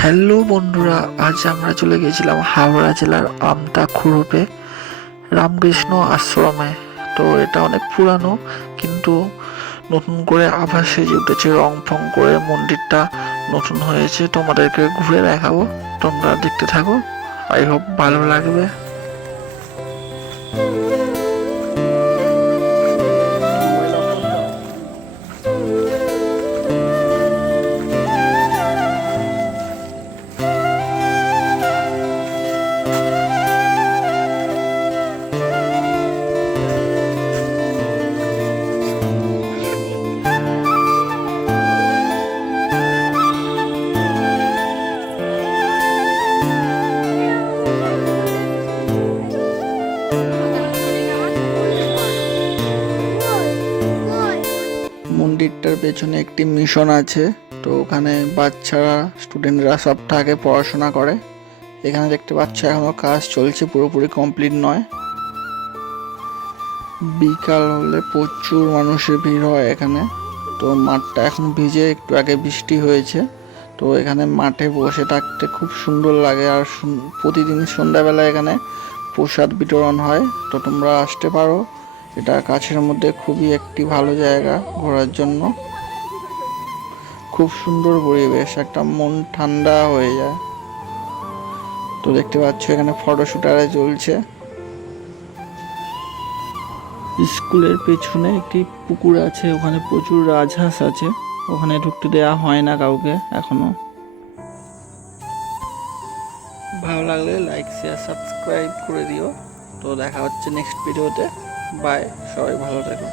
Hello বন্ধুরা, আজ আমরা চলে গেছিলাম হাওড়া জেলার আমতা খুরুপে রামকৃষ্ণ আশ্রমে। তো এটা অনেক পুরানো, কিন্তু নতুন করে আবার সেজে উঠেছে রং ফং করে মন্দিরটা নতুন হয়েছে। তোমাদেরকে ঘুরে দেখাবো, তোমরা দেখতে থাকো। আই হোপ ভালো লাগবে। মন্দিরটার পেছনে একটি মিশন আছে তো ওখানে বাচ্চারা স্টুডেন্টরা সব থাকে পড়াশোনা করে। এখানে দেখতে পাচ্ছ, এখনও কাজ চলছে, পুরোপুরি কমপ্লিট নয়। বিকাল হলে প্রচুর মানুষের ভিড় হয় এখানে। তো মাঠটা এখন ভিজে একটু আগে বৃষ্টি হয়েছে। তো এখানে মাঠে বসে থাকতে খুব সুন্দর লাগে। আর প্রতিদিন সন্ধ্যাবেলা এখানে প্রসাদ বিতরণ হয়। তো তোমরা আসতে পারো। এটা কাছের মধ্যে খুবই একটি ভালো জায়গা ঘোরার জন্য। খুব সুন্দর পরিবেশ, একটা মন ঠান্ডা হয়ে যায়। তো দেখতে পাচ্ছ এখানে ফটোশুট আরে চলছে। স্কুলের পেছনে একটি পুকুর আছে, ওখানে প্রচুর রাজহাঁস আছে। ওখানে ঢুকতে দেওয়া হয় না কাউকে এখনও। ভালো লাগলে লাইক শেয়ার সাবস্ক্রাইব করে দিও। তো দেখা হচ্ছে নেক্সট ভিডিওতে বাই সবাই ভালো থেকো।